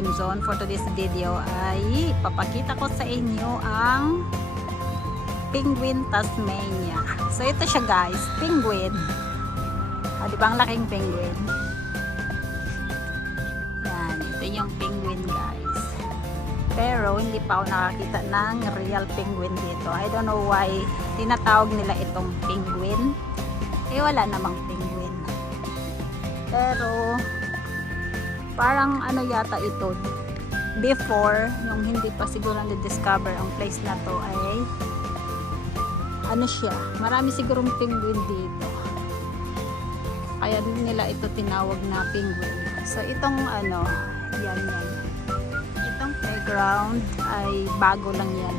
Jimson. For today's video ay papakita ko sa inyo ang Penguin Tasmania. So ito siya guys, penguin. Di ba ang laking penguin? Yan, ito yung penguin guys. Pero hindi pa ako nakakita ng real penguin dito. I don't know why tinatawag nila itong penguin. Wala namang penguin. Pero parang ano yata ito, before, yung hindi pa siguro na-discover ang place na to ay ano siya, marami sigurong penguin dito, kaya nila ito tinawag na penguin. So itong ano, yan itong playground ay bago lang yan,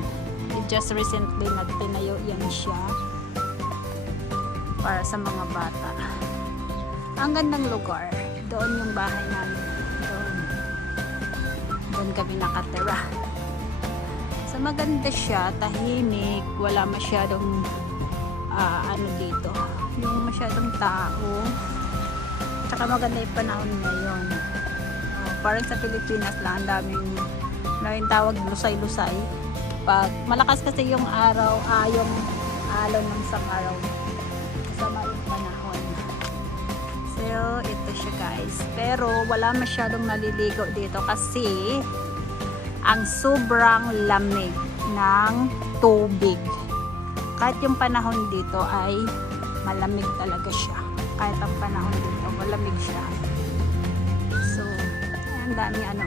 just recently nagtinayo yan siya para sa mga bata. Ang gandang lugar, doon yung bahay namin. Doon kami nakatira. So maganda siya, tahimik, wala masyadong ano dito, yung masyadong tao. Tsaka maganda yung panahon ngayon. Parang sa Pilipinas lang, ang daming tawag lusay-lusay. Pag malakas kasi yung araw, yung alon ng isang araw, kasama yung panahon. So ito siya guys, pero wala masyadong naliligo dito kasi ang sobrang lamig ng tubig. Kahit yung panahon dito ay malamig talaga siya. Kahit ang panahon dito malamig siya. So ang dami ano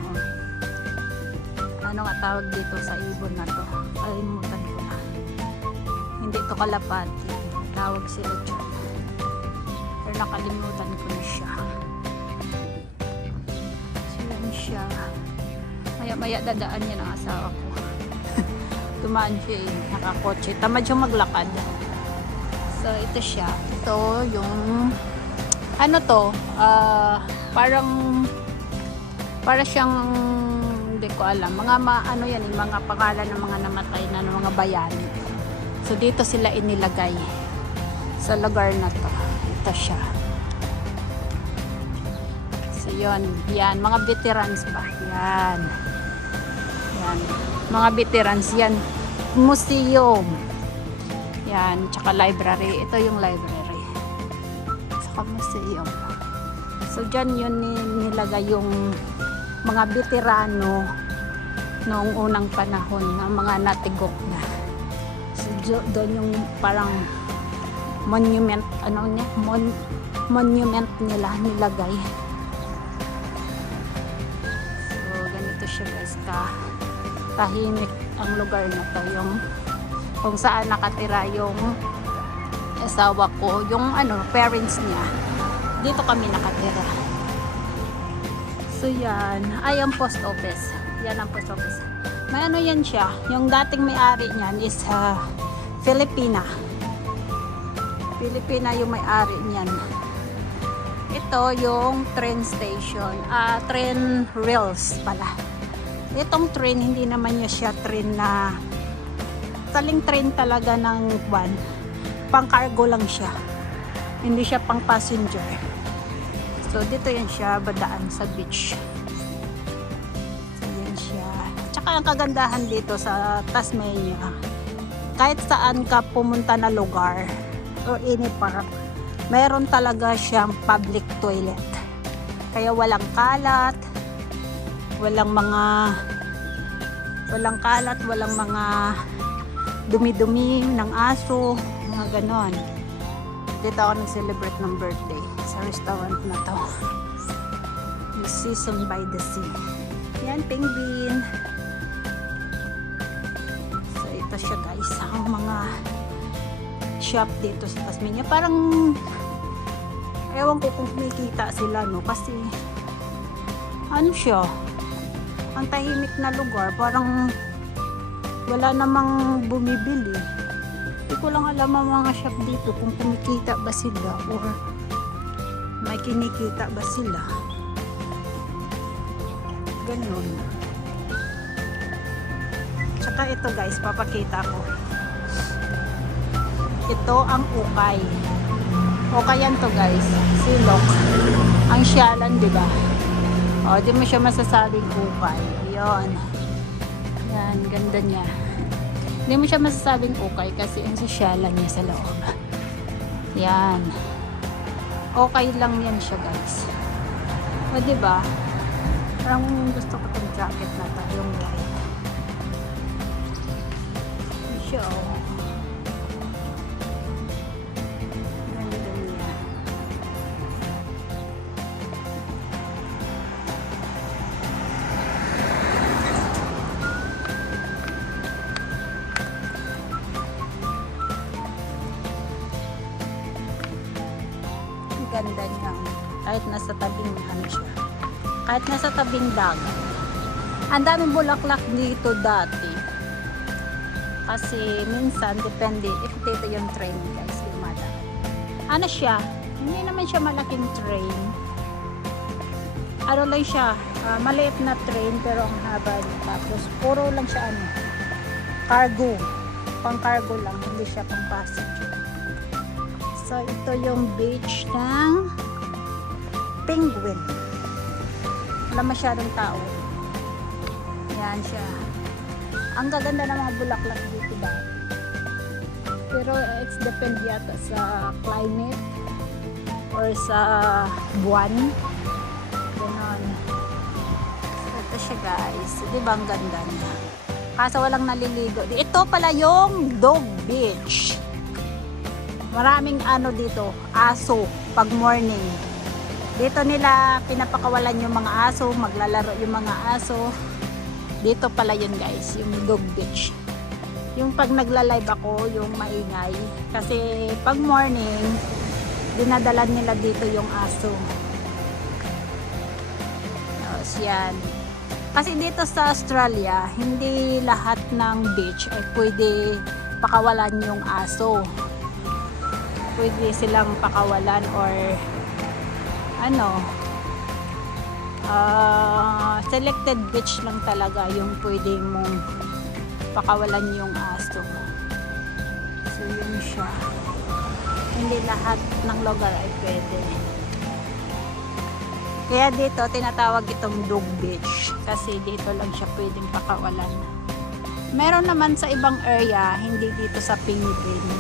nga tawag dito sa ibon na to, kalimutan ko na. Hindi to kalapati, tawag sila dyan. Pero nakalimutan ko na siya. So yan siya. Maya dadaan niya ng asawa ko. Tumaan siya nakakotse. Tamad siyang maglakad. So ito siya. Ito yung ano to, para siyang hindi ko alam. Ano yan, mga pangalan ng mga namatay na ng mga bayani. So dito sila inilagay sa lugar na to. Ito siya. So yun, yan, mga veterans ba? Yan. Mga veterans yan, museum yan, tsaka library. Ito yung library tsaka museum. So dyan yun nilagay yung mga veterano noong unang panahon, ng mga natigok na. So doon yung parang monument, monument nila nilagay. So ganito siya guys, tahimik ang lugar na to, yung kung saan nakatira yung asawa ko, yung parents niya, dito kami nakatira. So yan ay ang post office, yan ang post office. May yan siya, yung dating may-ari niyan is Filipina yung may-ari niyan. Ito yung train station, train rails pala. Itong train, hindi naman siya train na saling train talaga ng pang cargo lang siya, hindi siya pang passenger. So dito yan siya, badaan sa beach. So yan siya. Tsaka ang kagandahan dito sa Tasmania, kahit saan ka pumunta na lugar or any park, meron talaga siyang public toilet. Kaya walang kalat, walang mga dumi-dumi ng aso, mga ganon. Dito ako nag-celebrate ng birthday sa restaurant na to, yung Season by the Sea. Yan, penguin. So ito siya guys, ang mga shop dito sa Tasmania. Parang ewan ko kung kumikita sila, no, kasi siya, ang tahimik na lugar, parang wala namang bumibili. Hindi ko lang alam ang mga shop dito kung kumikita ba sila or may kinikita ba sila. Ganun. Tsaka ito guys, papakita ko. Ito ang ukay. Ukayan to guys, silok. Ang syalan, di ba? O, di mo siya masasabing ukay. Ayun. Yan, ganda niya. Hindi mo siya masasabing ukay kasi ang sosyalan niya sa loob. Yan. Okay lang yan siya, guys. O, diba? Parang gusto ko tong jacket na to, yung white. Yan siya, oh. Ganda niya. Ganda niya. Kahit nasa tabing ano siya. Kahit nasa tabing dagat. Ang daming bulaklak dito dati. Kasi minsan depende if dito yung train, guys, dumadaan. Ano siya? Hindi naman siya malaking train. Ano lang siya, maliit na train pero ang haba niya. Tapos puro lang siya ano, cargo. Pang cargo lang, hindi siya pang passenger. So, ito yung beach ng Penguin. Wala masyadong tao. Yan siya. Ang gaganda ng mga bulaklak dito ba? Pero it's depend yata sa climate or sa buwan. Ganon. So, ito siya, guys. Diba ang ganda niya? Kaso walang naliligo. Ito pala yung Dog Beach. Maraming ano dito, aso pag morning. Dito nila pinapakawalan yung mga aso, maglalaro yung mga aso. Dito pala yun, guys, yung Dog Beach. Yung pag nagla-live ako, yung maingay. Kasi pag morning, dinadala nila dito yung aso. Tapos yan. Kasi dito sa Australia, hindi lahat ng beach ay pwede pakawalan yung aso. Pwede silang pakawalan or ano, selected beach lang talaga yung pwede mong pakawalan yung aso. So yun siya. Hindi lahat ng lugar ay pwede. Kaya dito tinatawag itong Dog Beach kasi dito lang siya pwedeng pakawalan. Meron naman sa ibang area, hindi dito sa Penguin.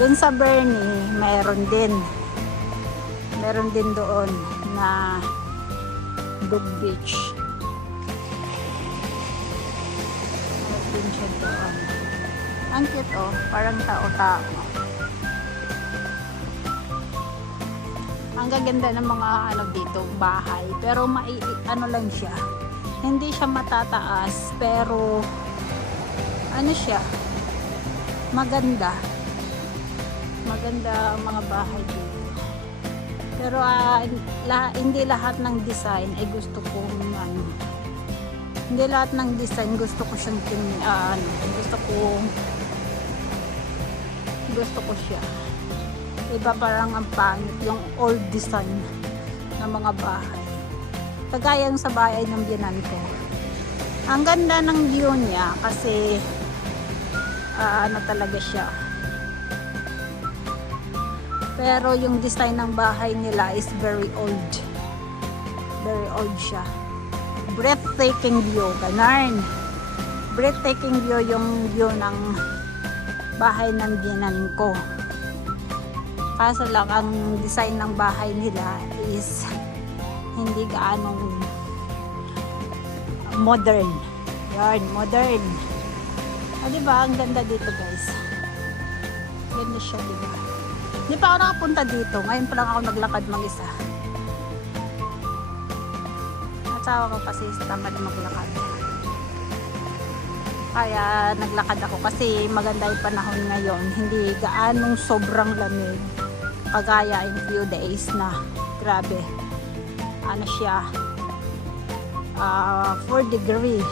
Doon sa Burnie, meron din. Meron din doon na Dog Beach. Meron din siya doon. Ang cute, oh. Parang tao-tao. Ang gaganda ng mga ano dito, bahay. Pero ano lang siya. Hindi siya matataas. Pero ano siya? Maganda. Maganda ang mga bahay dito. Pero hindi lahat ng design ay gusto kong ano. Hindi lahat ng design gusto ko siyang gusto ko siya. Iba parang ang pangit yung old design ng mga bahay. Kagaya sa bahay ng biyanan ko. Ang ganda ng view niya kasi ano talaga siya. Pero yung design ng bahay nila is very old. Very old siya. Breathtaking view. Ganarn. Breathtaking view yung view ng bahay ng biyanan ko. Kaso lang, ang design ng bahay nila is hindi gaanong modern. Yan, modern. Diba? Ang ganda dito, guys. Ganda siya, diba? Hindi pa ako nakapunta dito. Ngayon pa lang ako naglakad mag-isa. Asawa ko kasi tamad maglakad. Kaya naglakad ako kasi maganda yung panahon ngayon. Hindi gaanong sobrang lamig. Kagaya in few days na grabe. Ano siya? 4 degree.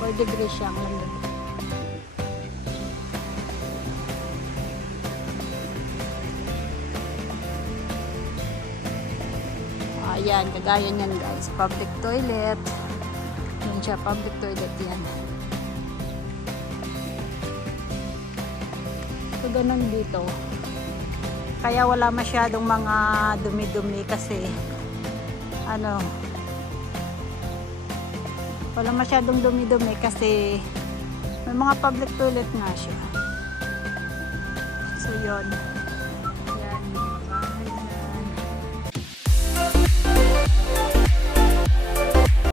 4 degree siya ang lamig. Ayan, kagaya niyan, guys. Public toilet. Yan siya, public toilet yan. So, ganun dito. Kaya wala masyadong mga dumi-dumi kasi ano, wala masyadong dumi-dumi kasi may mga public toilet nga siya. So yun.